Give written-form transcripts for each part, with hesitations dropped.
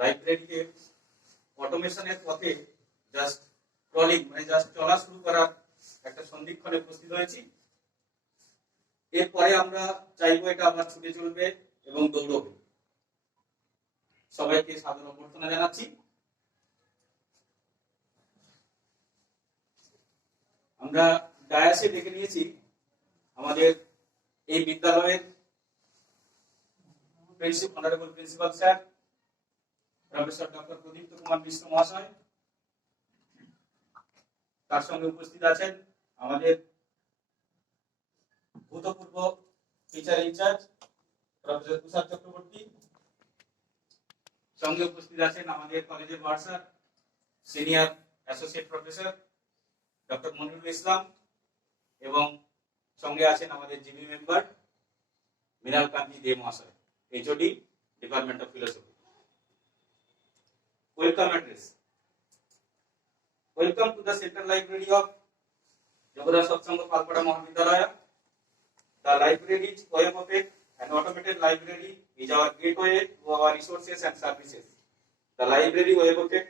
লাইব্রেরিতে অটোমেশনের পথে জাস্ট ক্রলিং মানে জাস্ট চলা শুরু করার একটা সন্ধিক্ষণে উপস্থিত হয়েছি। এরপরে আমরা চাইবো এটা আবার ছুটে চলবে এবং দৌড়বে। সবাইকে সাদর অভ্যর্থনা জানাচ্ছি। আমরা ডায়াসে ডেকে নিয়েছি আমাদের এই বিদ্যালয়ের honourable principal sir professor doctor Pradipta Kumar Mishra মহাশয়। তার সঙ্গে উপস্থিত আছেন আমাদের ভূতপূর্ব teacher in charge professor Tushar Chakraborty. সঙ্গে উপস্থিত আছেন আমাদের কলেজের bursar senior associate professor doctor Monirul Islam এবং সঙ্গে আছেন আমাদের জিবি মেম্বার মৃণাল কান্তি দে মহাশয়, HOD department of philosophy. Welcome address. Welcome to the Central Library of Jagodha Satsanga Palpada Mahavidyalaya. The library is web open and automated library is our gateway to our resources and services. The library web open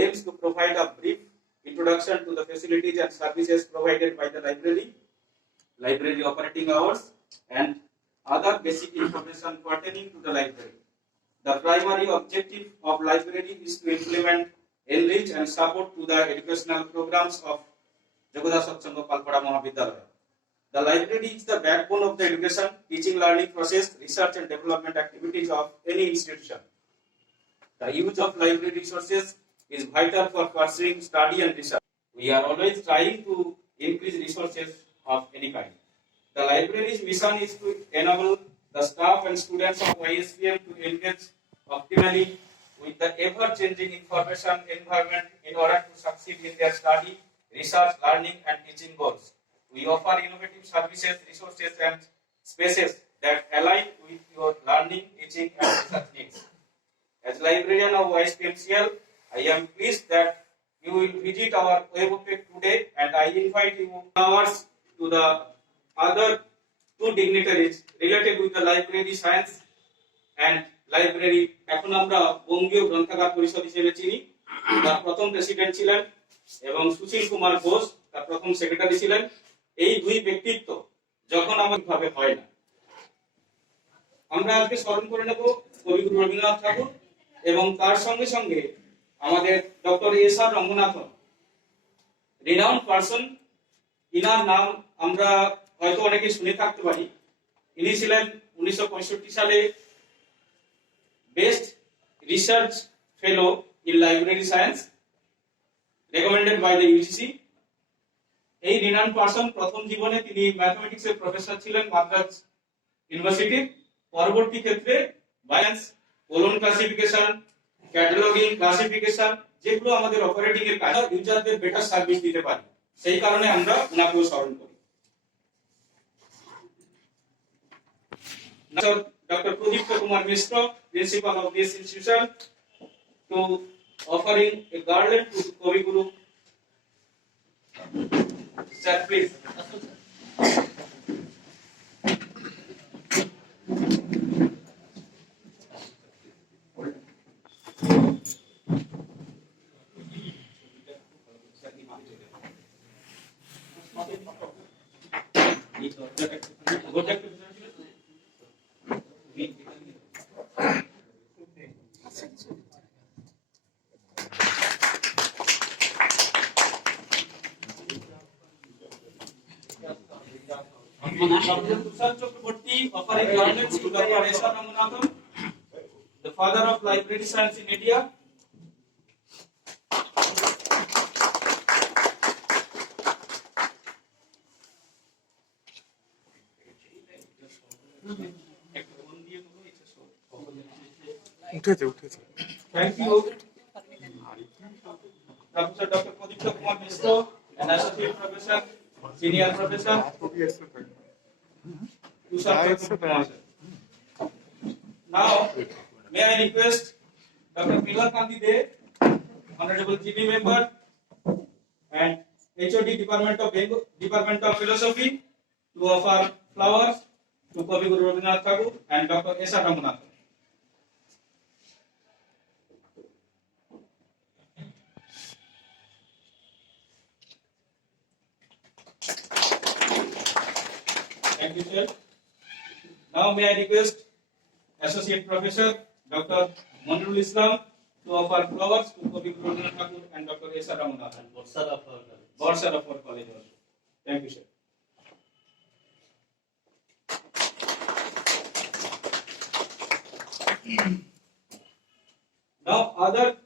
aims to provide a brief introduction to the facilities and services provided by the library operating hours, and other basic information pertaining to the library. The primary objective of library is to implement, enrich and support to the educational programs of Jagodha Satsanga Palpada Mahavidyalaya. The library is the backbone of the education, teaching, learning process, research and development activities of any institution. The use of library resources is vital for pursuing study and research. We are always trying to increase resources of any kind. The library's mission is to enable the staff and students of YSPM to engage optimally with the ever-changing information environment in order to succeed in their study, research, learning and teaching goals. We offer innovative services, resources and spaces that align with your learning, teaching and research needs. As librarian of YSPMCL, I am pleased that you will visit our webpage today, and I invite you hours to the other two dignitaries related with the library science and library. এখন আমরা বঙ্গীয় গ্রন্থাগার পরিষদ হিসেবে চিনি। তার প্রথম প্রেসিডেন্ট ছিলেন এবং সুশীল কুমার ঘোষ তার প্রথম সেক্রেটারি ছিলেন। এই দুই ব্যক্তিত্ব যখন আমাদের ভাবে হয় না, আমরা আজকে স্মরণ করে নেব কবিগুরু রবীন্দ্রনাথ ঠাকুর এবং তার সঙ্গে সঙ্গে আমাদের doctor S.R.. Ranganathan, renowned person. Inner নাম আমরা হয়তো অনেকে শুনে থাকতে পারি। ইনি ছিলেন 1965 সালে best research fellow in library science recommended by the UGC. এই রিনাউন্ড পারসন প্রথম জীবনে তিনি ম্যাথমেটিক্সের প্রফেসর ছিলেন মাদ্রাজ ইউনিভার্সিটির। পরবর্তী ক্ষেত্রে বায়ান্স, কোলন ক্লাসিফিকেশন, ক্যাটালগিং, ক্লাসিফিকেশন যেগুলো আমাদের অপারেটিং এর কাজ, ইউজারদের বেটার সার্ভিস দিতে পারি, সেই কারণে আমরা ওনাকেও স্মরণ করি। Dr. Pradipta Kumar Mishra, principal of this institution, to offering a garland to Kavi Guru. Sir, please. The father of library science in India. Thank you, Professor Dr. Pradipta Kumar Mishra, an associate professor, senior professor. Now, may I request Dr. Mridul Kanti De, Honorable GB Member and HOD Department of Philosophy, to offer flowers to Kavi Guru Rabindranath Tagore and Dr. S.R. Ramanathan. you, sir. Now may I request Associate Professor Dr. Monirul Islam to offer flowers to Kobi Rabindranath Tagore and Dr. S.R. Ramanathan. Board sir of our college also. Thank you, sir. Now other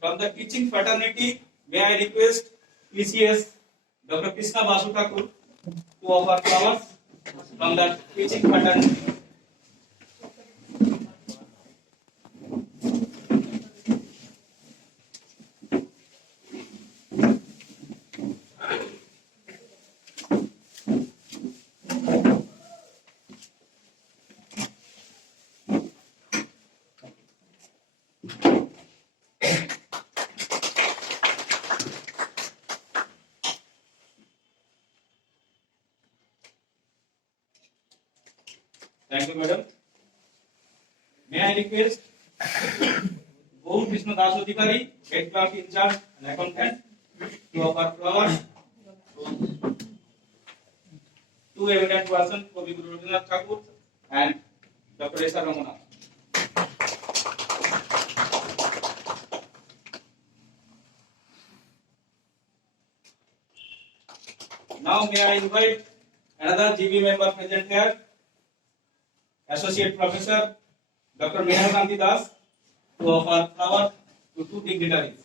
from the teaching fraternity, may I request PCS Dr. Krishna Basu Thakur to offer flowers from the teaching fraternity. Thank you, madam. May I request Gaur Krishna Das Adhikari, head clerk in charge and accountant, to offer flowers to two eminent persons, Kobi Rabindranath Tagore and Dr. S.R. Ramanathan. Now may I invite another GB member present here, Associate Professor Dr. Meher Kanti Das, to offer flowers to two dignitaries.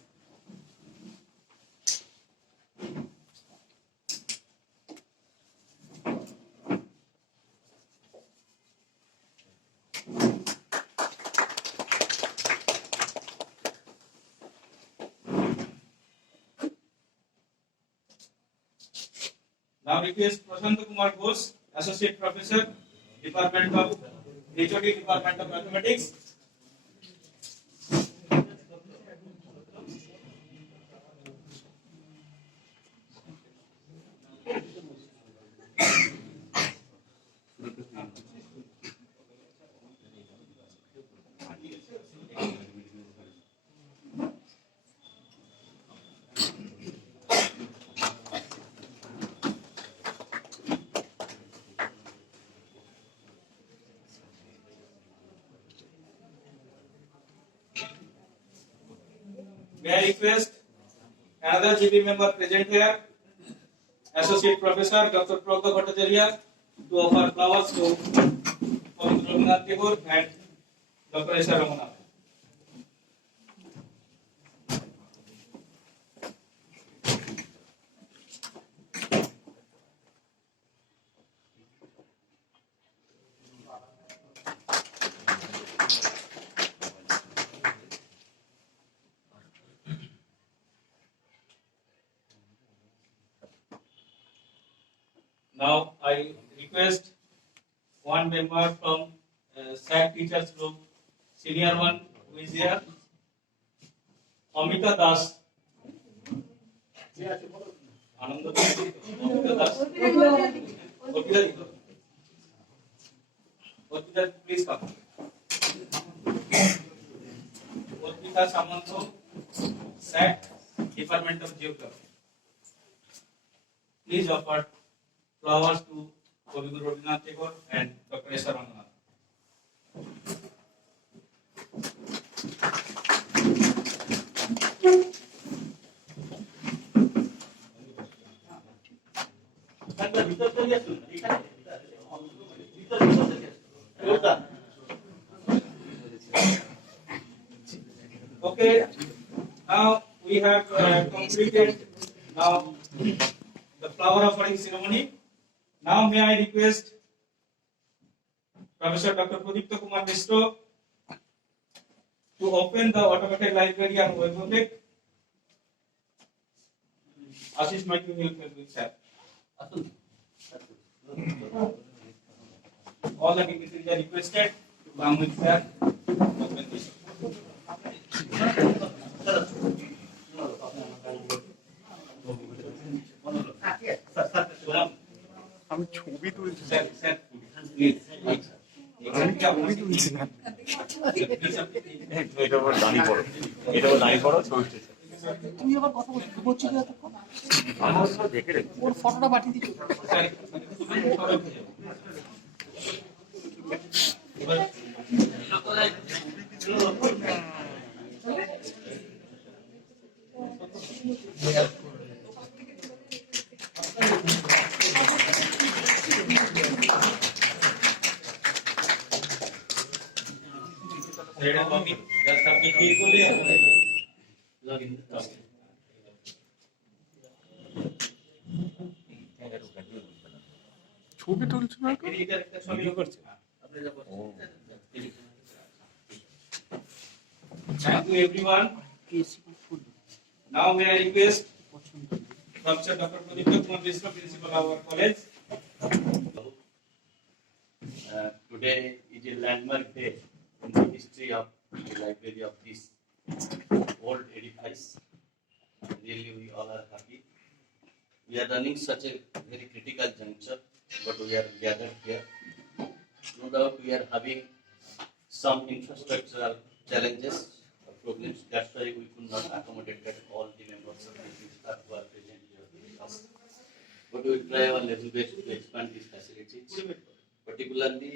Now request Prashant Kumar Ghosh, Associate Professor, Department of HOD, Department of Mathematics. May I request another GB member present here, Associate Professor Dr. Pragya Bhattacharya, to offer flowers to Kobi Rabindranath Tagore and Dr. S.R. Ramanathan. Now I request one member from SAC Teachers Group, senior one, who is here, Amita Das. Ananda Das. Amita Das. Orpita, please come. Orpita Samanto, SAC, Department of Geography. Please offer flowers to Kobi Rabindranath Tagore and Dr. S.R. Ramanathan. Okay, now we have completed now the flower offering ceremony. Now may I request Professor Dr. Pradipta Kumar Mishra to open the automated library and web object. Ashish Mike will help with that. All the dignitaries are requested to come with that. Open this. আমি ছবি তুলছি Sir, তুলছি না। এটা আবার দাঁড়িয়ে পড়ো, এটা আবার দাঁড়িয়ে পড়ো, ছবি উঠেছে। তুমি আবার কথা বলছো কি এতক্ষণ? আমার সব দেখে রেখে ওর ফটোটা পাঠিয়ে দিচ্ছ। ছবি তুলছে না তো? ভিডিও করছে। Thank you everyone. Now may I request Professor Dr. Pradipta Kumar Mishra, Principal of our college. Today is a landmark day in the history of the library of this old edifice. Really, we all are happy. We are running such a very critical juncture, but we are gathered here. No doubt we are having some infrastructural challenges or problems. That's why we could not accommodate all the members of the staff who are present here with us. But we will try our level best to expand these facilities, particularly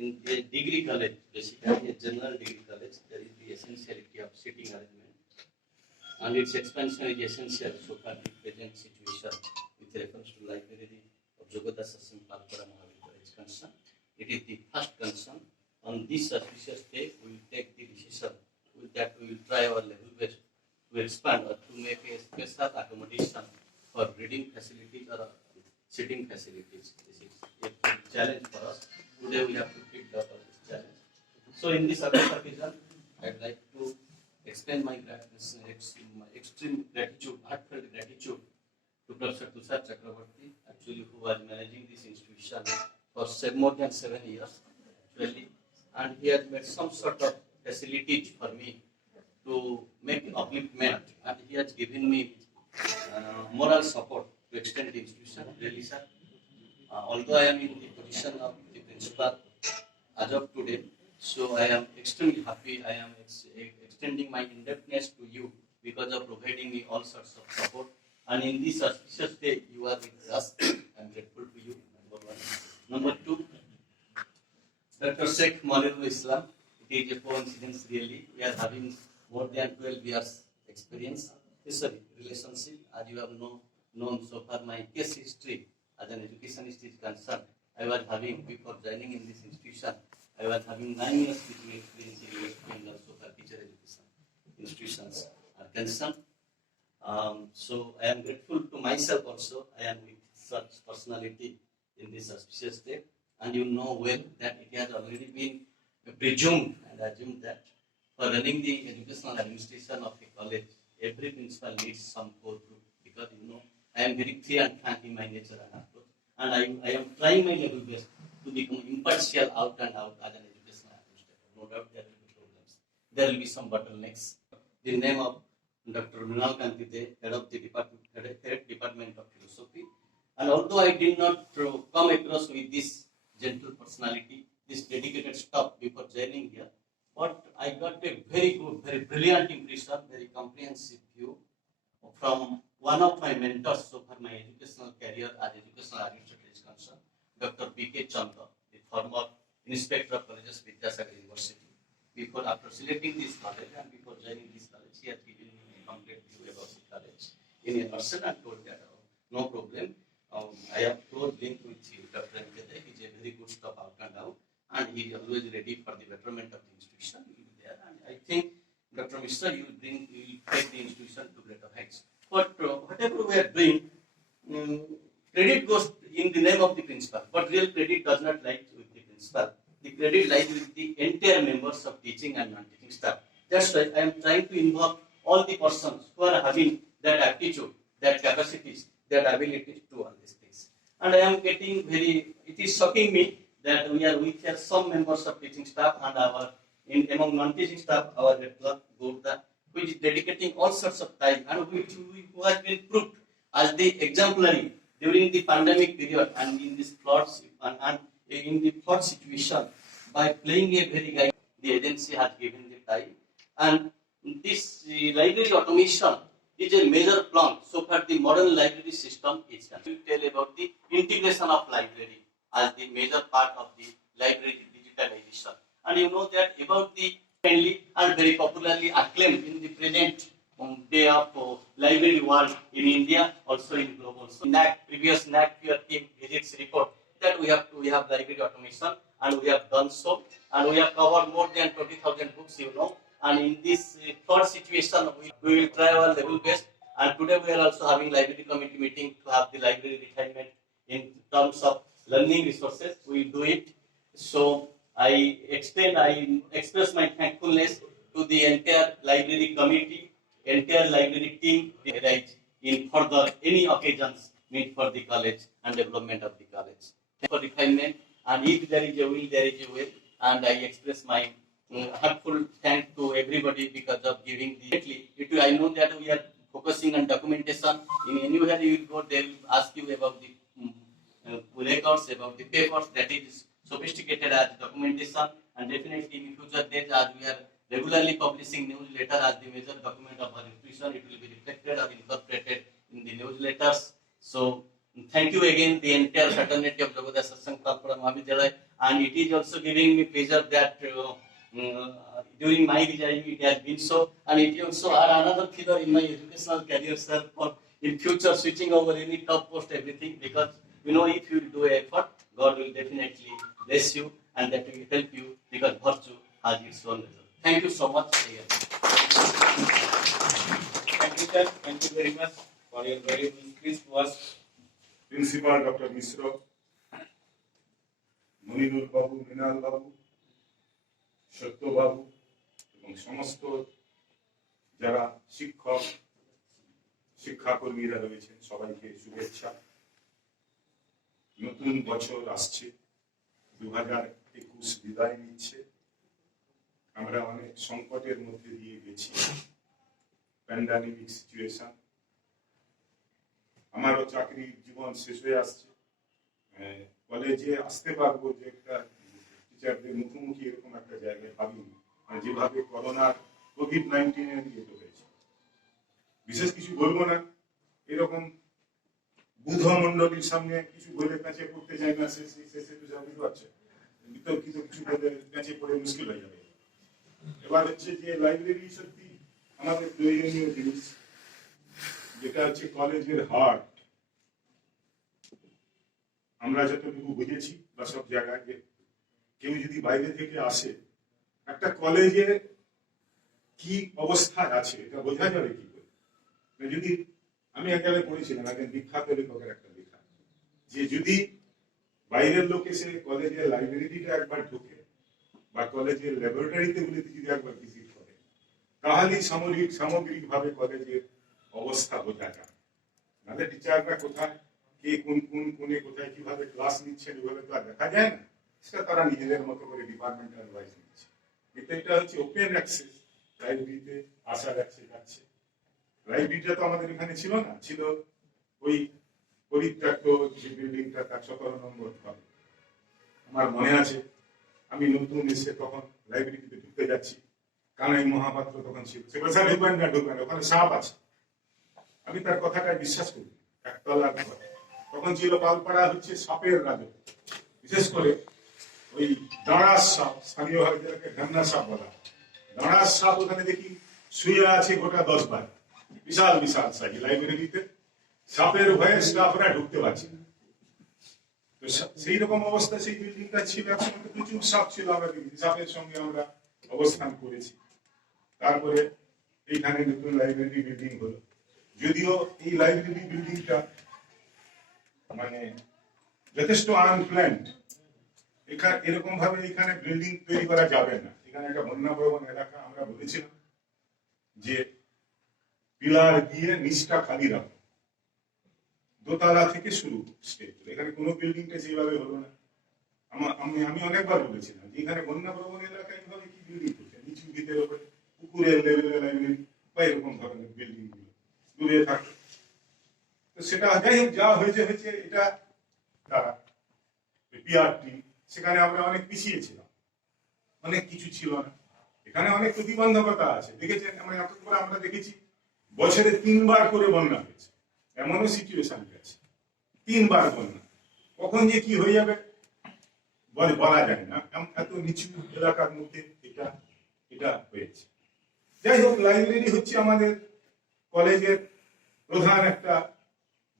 in a degree college, basically a general degree college. There is the essentiality of seating arrangement, and its expansion is essential so far the present situation with reference to library of Jogata Sasim Palpara Mahavidyalaya is concerned. It is the first concern. On this auspicious day, we will take the decision with that we will try our level best to expand or to make a special accommodation for reading facilities or sitting facilities. This is a big challenge for us. Today we have to pick up on this challenge. So in this occasion, I'd like to extend my extreme gratitude, heartfelt gratitude to Professor Tushar Chakraborty, actually who was managing this institution for more than 7 years, actually, and he has made some sort of facilities for me to make upliftment, and he has given me moral support to extend the institution. Really, sir, although I am in the position of the principal as of today, so I am extremely happy. I am extending my indebtedness to you because of providing me all sorts of support. And in this auspicious day, you are with us. I am grateful to you. Number one. Number two, Dr. Sheikh Manirul Islam. It is a coincidence, really. We are having more than 12 years experience, history, relationship. As you have known so far, my case history as an educationist is concerned. I was having, before joining in this institution, I was having 9 years teaching experience in West Bengal so far teacher education institutions are concerned. So I am grateful to myself also. I am with such personality in this auspicious day. And you know well that it has already been presumed and assumed that for running the educational administration of a college, every principal needs some core group, because you know I am very clear and frank in my nature and approach, and I am trying my level best to become impartial out and out as an educational administrator. No doubt there will be problems. There will be some bottlenecks. The name of Dr. Mrinal Kantite, head of the department of philosophy, and although I did not come across with this gentle personality, this dedicated staff before joining here, but I got a very good, very brilliant impression, very comprehensive view from one of my mentors so far my educational career as educational administrator is concerned, Dr. B.K. Chandra, the former Inspector of Colleges, Vidyasagar University. Before, after selecting this college and before joining this college, he had given me a complete view about the college in a person and told that no problem. I have close link with Dr. Nkede. He is a very good staff out and out, and he is always ready for the betterment of the institution. He will be there, and I think Dr. Mishra, you will take the institution to greater heights. But whatever we are doing, credit goes in the name of the principal, but real credit does not lie with the principal. The credit lies with the entire members of teaching and non-teaching staff. That's why I am trying to involve all the persons who are having that aptitude, that capacities, that abilities to all these things. And I am getting it is shocking me that we are with here some members of teaching staff and among non-teaching staff, our head clerk, Gurda, who is dedicating all sorts of time and who has been proved as the exemplary during the pandemic period and in this floods and in the flood situation by playing a very guide. The agency has given the time, and this library automation is a major plan. So far, the modern library system is done. We will tell about the integration of library as the major part of the library digitalization. And you know that about the friendly and very popularly acclaimed in the present day of library world in India, also in global. So previous NAC peer team visits report that we have library automation, and we have done so, and we have covered more than 20,000 books, you know. And in this third situation, we will try our level best. And today we are also having library committee meeting to have the library refinement in terms of learning resources. We will do it. So I express my thankfulness to the entire library committee, entire library team, in further any occasions meet for the college and development of the college. Thank you for refinement, and if there is a will, there is a way. And I express my heartful thanks to everybody because of giving the. I know that we are focusing on documentation. In anywhere you will go, they will ask you about the records, about the papers. That is sophisticated as documentation, and definitely in future days, as we are regularly publishing newsletter as the major document of our institution, it will be reflected or incorporated in the newsletters. So thank you again, the entire fraternity of Jagodaya Satsang Palpura Mahavidyalaya, and it is also giving me pleasure that during my regime it has been so, and it also are another figure in my educational career, sir, for in future switching over any top post, everything, because you know, if you do effort, God will definitely bless you, and that will help you, because virtue has its own result. Thank you so much again. Thank you, sir. Thank you very much for your valuable speech to us. Principal doctor Mishra, Monirul বাবু, মৃণাল বাবু, সত্য বাবু এবং সমস্ত যারা শিক্ষক শিক্ষাকর্মীরা রয়েছেন সবাইকে শুভেচ্ছা। নতুন বছর আসছে, 2021 বিদায় নিচ্ছে। আমরা অনেক সংকটের মধ্যে দিয়ে গেছি, প্যান্ডামিক সিচুয়েশন। আমারও চাকরির জীবন শেষ হয়ে আসছে, কলেজে আসতে পারবো যে একটা টিচারদের মুখোমুখি এরকম একটা জায়গায় ভাবিনি, যেভাবে করোনার কোভিড-19 ইয়ে হয়েছে। বিশেষ কিছু বলবো না, এরকম বুধ মন্ডলীর সামনে কিছু বলে কাছে পড়তে চাই না, শেষে তো যাবে পারছে বিতর্কিত কিছু বলে কাছে পড়ে মুশকিল হয়ে যাবে। এবার হচ্ছে যে লাইব্রেরি সত্যি আমাদের প্রয়োজনীয় জিনিস, যেটা হচ্ছে কলেজের হার্ট। আমরা যতটুকু বুঝেছি বা সব জায়গায়, যে কেউ যদি বাইরে থেকে আসে, একটা কলেজে কি অবস্থায় আছে এটা বোঝা যাবে কি করে? যদি আমি এক জায়গায় পড়েছিলাম, একজন বিখ্যাত লেখকের একটা লেখা, যে যদি বাইরের লোক এসে কলেজের লাইব্রেরিটা একবার ঢোকে বা কলেজের ল্যাবরেটরিতে গুলিতে যদি একবার ভিজিট করে, তাহলেই সামগ্রিকভাবে কলেজের অবস্থা বোঝা যায়। নাহলে টিচাররা কোথায়, কে কোন কোণে কোথায় কিভাবে ক্লাস নিচ্ছেন এভাবে তো আর দেখা যায় না। সেটা তারা নিজেদের মতো করে ডিপার্টমেন্টাল ওয়াইজ নিচ্ছে। কিন্তু এটা হচ্ছে ওপেন অ্যাক্সেস, লাইব্রেরিতে আসা যাচ্ছে যাচ্ছে। লাইব্রেরিটা তো আমাদের এখানে ছিল না, ছিল ওই পরিত্যক্ত যে বিল্ডিংটা, তার 17 নম্বর ঘর। আমার মনে আছে আমি নতুন এসে তখন লাইব্রেরিতে ঢুকতে যাচ্ছি, কানাই মহাপাত্র তখন ছিল, সে বলছে ঢুকবেন না, ওখানে সাপ আছে। আমি তার কথাটাই বিশ্বাস করি। একতলার ঘর, তখন ছিল পালপাড়া হচ্ছে সাপের রাজত্ব, বিশেষ করে ওই দাঁড়ার সাপ, স্থানীয়ভাবে যেটাকে ঢান্না সাপ বলা। দাঁড়ার সাপ ওখানে দেখি শুয়ে আছে গোটা 10-12, বিশাল বিশাল সাইজ। লাইব্রেরিতে সাপের ভয়ে স্টাফরা ঢুকতে পারছে না। তো সেই রকম অবস্থা সেই বিল্ডিংটা ছিল। একসময় প্রচুর সাপ ছিল, আমরা দেখি সাপের সঙ্গে আমরা অবস্থান করেছি। তারপরে এইখানে নতুন লাইব্রেরি বিল্ডিং হলো, যদিও এই লাইব্রেরি বিল্ডিংটা মানে যথেষ্ট আনপ্ল্যান্ড। এরকম ভাবে এখানে বিল্ডিং তৈরি করা যাবে না। এখানে একটা বন্যাপ্রবণ এলাকা, আমরা বলেছিলাম যে পিলার দিয়ে নিচটা খালি রাখো, দোতলা থেকে শুরু স্টেপ। এখানে কোনো বিল্ডিংটা যেভাবে হলো না। আমি অনেকবার বলেছিলাম যে এখানে বন্যাপ্রবণ এলাকায় এইভাবে কি বিল্ডিং করছে, নিচু ভিতের উপরে পুকুরের লেভেলে লাইব্রেরি বা এরকম ধরনের বিল্ডিং গুলো দূরে থাকে। তো সেটা যাই হোক, যা হয়েছে হয়েছে। এটা তারা পিআরটি, সেখানে আমরা অনেক পিছিয়ে ছিলাম। অনেক কিছু ছিল না। এখানে অনেক প্রতিবন্ধকতা আছে, দেখেছেন আমরা দেখেছি বছরে 3বার করে বন্যা হয়েছে, এমনও সিচুয়েশন আছে 3বার বন্যা, কখন যে কি হয়ে যাবে বলা যায় না, এত নিচু এলাকার মধ্যে এটা হয়েছে। যাই হোক, লাইব্রেরি হচ্ছে আমাদের কলেজের প্রধান একটা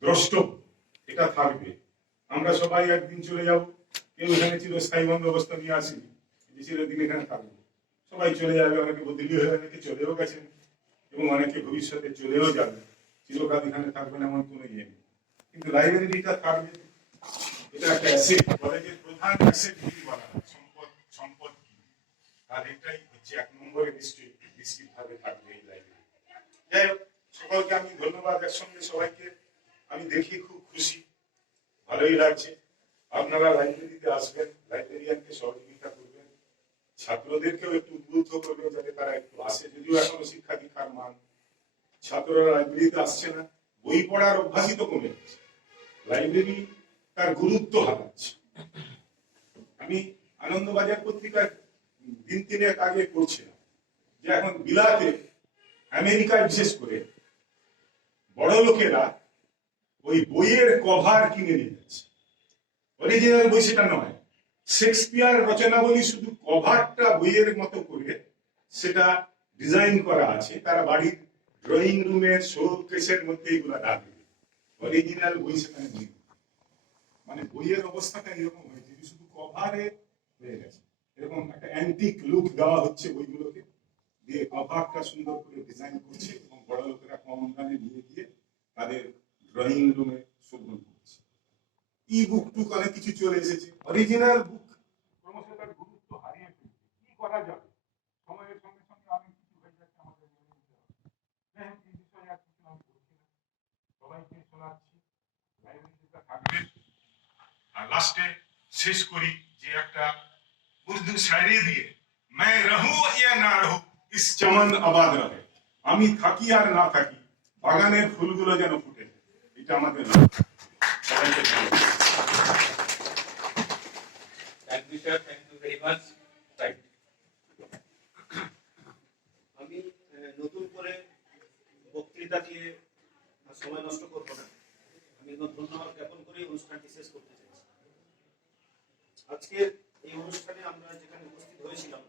দ্রষ্টব্য, এটা থাকবে। আমরা সবাই একদিন চলে যাব, কেউ এখানে চিরস্থায়ী বন্দোবস্ত নিয়ে আসেনি যে চিরদিন এখানে থাকবো, সবাই চলে যাবে, অনেকে বদলি হয়ে অনেকে চলেও গেছেন এবং অনেকে ভবিষ্যতে চলেও যাবে, চিরকাল এখানে থাকবেন এমন কোনো ইয়ে নেই। কিন্তু লাইব্রেরিটা থাকবে, এটা একটা অ্যাসেট, কলেজের প্রধান অ্যাসেট যদি বলা হয়, সম্পদ কি, আর এটাই হচ্ছে 1 নম্বরে নিশ্চিত ভাবে থাকবে এই লাইব্রেরি। যাই হোক, সকলকে আমি ধন্যবাদ, একসঙ্গে সবাইকে আমি দেখি খুব খুশি, ভালোই লাগছে। আপনারা লাইব্রেরিতে আসবেন, লাইব্রেরিয়ানকে সহযোগিতা করবেন, ছাত্রদেরকেও একটু উদ্বুদ্ধ করবেন যাতে তারা একটু আসে, যদিও এখনো শিক্ষা দীক্ষার মান, ছাত্ররা লাইব্রেরিতে আসছে না, বই পড়ার অভ্যাসই তো কমে যাচ্ছে, লাইব্রেরি তার গুরুত্ব হারাচ্ছে। আমি আনন্দবাজার পত্রিকার 3 আগে পড়ছিলাম যে এখন বিলাতে, আমেরিকায় বিশেষ করে বড় লোকেরা ওই বইয়ের কভার কিনে নিয়ে যাচ্ছে, অরিজিনাল বই সেটা নয়, শেক্সপিয়ার রচনাবলী শুধু কভারটা বইয়ের মতো করে সেটা ডিজাইন করা আছে, তারা বাড়ির ড্রয়িং রুমের শোকেসের মধ্যে এগুলা রাখবে, অরিজিনাল বই সেখানে নেই। মানে বইয়ের অবস্থাটা এরকম হয়েছে যে শুধু কভারে হয়ে গেছে, এরকম একটা অ্যান্টিক লুক দেওয়া হচ্ছে বইগুলোকে, দিয়ে কভারটা সুন্দর করে ডিজাইন করছে এবং বড় লোকেরা কম দামে নিয়ে গিয়ে তাদের ড্রয়িং রুমে শোভন করছে। ই বুক টুক অনেক কিছু চলে এসেছে, অরিজিনাল বুক ক্রমশ তার গুরুত্ব হারিয়ে ফেলছে। কি করা যাবে, সময়ের সঙ্গে সঙ্গে অনেক কিছু হয়ে যাচ্ছে, আমাদের মেনে নিতে হবে। যাই হোক, এই বিষয়ে আর কিছু আমি বলছি না, সবাইকে শোনাচ্ছি, লাইব্রেরিটা থাকবে। আর লাস্টে শেষ করি যে একটা উর্দু শায়রি দিয়ে, मैं रहूं या ना रहूं इस चमन आबाद रहे, আমি থাকি আর না থাকি বাগানের ফুলগুলো যেন ফুটে, এটা আমাদের সবাইকে Thank you, sir. Thank you very much. Right. আমি নতুন করে বক্তৃতা দিয়ে সময় নষ্ট করব না, আমি ধন্যবাদ জ্ঞাপন করে অনুষ্ঠানটি শেষ করতে চাইছি। আজকের এই অনুষ্ঠানে আমরা যেখানে উপস্থিত হয়েছিলাম,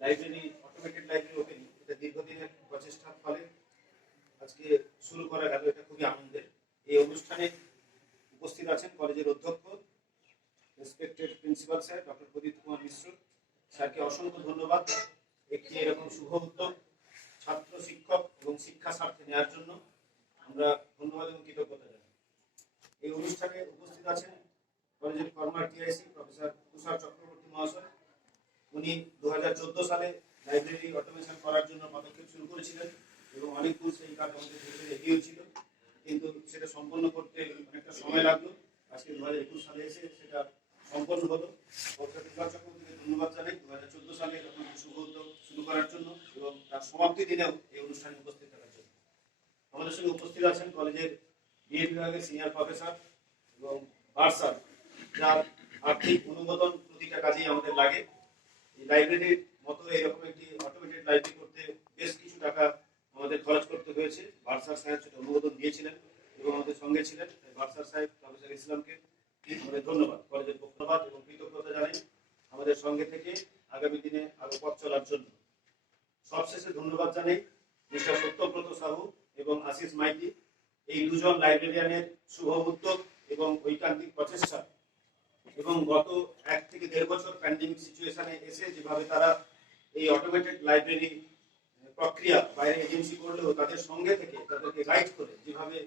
লাইব্রেরি, অটোমেটেড লাইব্রেরি ওপেনিং, এটা দীর্ঘদিনের প্রচেষ্টার ফলে আজকে শুরু করা গেল, এটা খুবই আনন্দের। এই অনুষ্ঠানে উপস্থিত আছেন কলেজের অধ্যক্ষ, রেসপেক্টেড প্রিন্সিপাল স্যার ডক্টর প্রদীপ কুমার মিশ্র স্যারকে অসংখ্য ধন্যবাদ একটি এরকম শুভ উদ্যোগ ছাত্র, শিক্ষক এবং শিক্ষা স্বার্থে নেওয়ার জন্য আমরা ধন্যবাদ এবং কৃতজ্ঞতা জানাই। এই অনুষ্ঠানে উপস্থিত আছেন কলেজের ফর্মার টিআইসি প্রফেসর তুষার চক্রবর্তী মহাশয়। উনি 2014 সালে লাইব্রেরি অটোমেশন করার জন্য পদক্ষেপ শুরু করেছিলেন এবং অনেক দূর সেই কাজ আমাদের ভেতরে এগিয়েছিল, কিন্তু সেটা সম্পন্ন করতে অনেকটা সময় লাগলো। আজকে 2021 সালে এসে সেটা সম্পন্ন হলো। প্রফেসর তুষার চক্রবর্তীকে ধন্যবাদ জানাই 2014 সালে এরকম শুভ উদ্যোগ শুরু করার জন্য এবং তার সমাপ্তি দিনেও এই অনুষ্ঠানে উপস্থিত থাকার জন্য। আমাদের সঙ্গে উপস্থিত আছেন কলেজের বিএ বিভাগের সিনিয়র প্রফেসর এবং বার্সার, যার আর্থিক অনুমোদন প্রতিটা কাজেই আমাদের লাগে। এই লাইব্রেরির মতো এরকম একটি অটোমেটেড লাইব্রেরি করতে বেশ কিছু টাকা আমাদের খরচ করতে হয়েছে। বার্সার সাহেব সেটা অনুমোদন দিয়েছিলেন এবং আমাদের সঙ্গে ছিলেন। বার্সার সাহেব প্রফেসর ইসলামকে আমাদের ধন্যবাদ, কলেজের পক্ষপাত এবং কৃতজ্ঞতা জানাই আমাদের সঙ্গে থেকে আগামী দিনে আরো পথ চলার জন্য। সবশেষে ধন্যবাদ জানাই মিস্টার সত্যব্রত সাহু এবং আশিস মাইতি, এই দুজন লাইব্রেরিয়ানের শুভ উদ্যোগ এবং ঐকান্তিক প্রচেষ্টা এবং গত 1 থেকে 1.5 বছর প্যান্ডেমিক সিচুয়েশনে এসে যেভাবে তারা এই অটোমেটেড লাইব্রেরি প্রক্রিয়া বাইরে এজেন্সি করলেও তাদের সঙ্গে থেকে তাদেরকে গাইড করে যেভাবে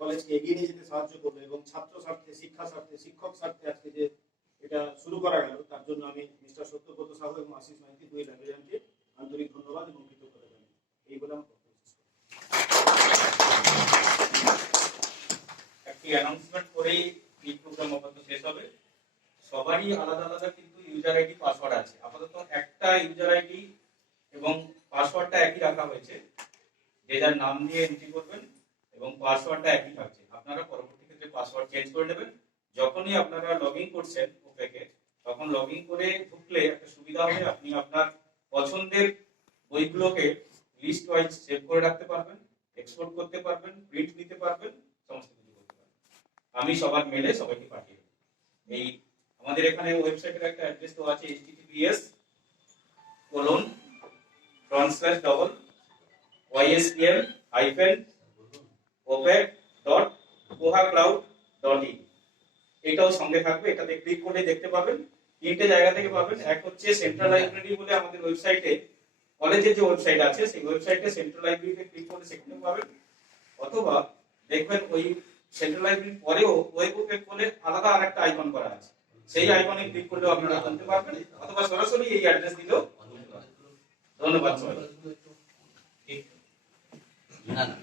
কলেজকে এগিয়ে নিয়ে যেতে সাহায্য করবে এবং ছাত্র স্বার্থে, শিক্ষা স্বার্থে, শিক্ষক স্বার্থে আজকে যে এটা শুরু করা গেল, তার জন্য আমি মিস্টার সত্যব্রত সাহু এবং আশিস মাইতি দুই লাইব্রেরিয়ানকে আন্তরিক ধন্যবাদ এবং কৃতজ্ঞতা জানাই। এই বলে আমার বক্তব্য শেষ করছি। একটি অ্যানাউন্সমেন্ট করেই এই প্রোগ্রাম আপাতত শেষ হবে। সবারই আলাদা আলাদা কিন্তু ইউজার আইডি পাসওয়ার্ড আছে, আপাতত একটা ইউজার আইডি এবং পাসওয়ার্ডটা একই রাখা হয়েছে, যে যার নাম দিয়ে এন্ট্রি করবেন এবং পাসওয়ার্ডটা একই থাকছে। আপনারা পরবর্তী ক্ষেত্রে পাসওয়ার্ড চেঞ্জ করে নেবেন। যখনই আপনারা লগ ইন করছেন ওপেকে, তখন লগ ইন করে ঢুকলে একটা সুবিধা হবে, আপনি আপনার পছন্দের বইগুলোকে লিস্ট ওয়াইজ সেভ করে রাখতে পারবেন, এক্সপোর্ট করতে পারবেন, প্রিন্ট নিতে পারবেন, সমস্ত কিছু করতে পারবেন। আমি সবার মেলে সবাইকে পাঠিয়ে দেবো। এই আমাদের এখানে ওয়েবসাইটের একটা অ্যাড্রেস তো আছে, https://ysql-opec.kohacloud.in। এটাও সঙ্গে থাকবে, এটাতে ক্লিক করে দেখতে পাবেন। তিনটে জায়গা থেকে পাবেন। এক হচ্ছে সেন্ট্রাল লাইব্রেরি বলে আমাদের ওয়েবসাইটে, কলেজের যে ওয়েবসাইট আছে সেই ওয়েবসাইটে সেন্ট্রাল লাইব্রেরিতে ক্লিক করে সেখানে পাবেন, অথবা দেখবেন ওই সেন্ট্রাল লাইব্রেরির পরেও ওয়েব ওপেক বলে আলাদা আরেকটা আইকন করা আছে, সেই আইকনে ক্লিক করলেও আপনারা জানতে পারবেন, অথবা সরাসরি এই অ্যাড্রেস দিলেও। ধন্যবাদ সবাই। না না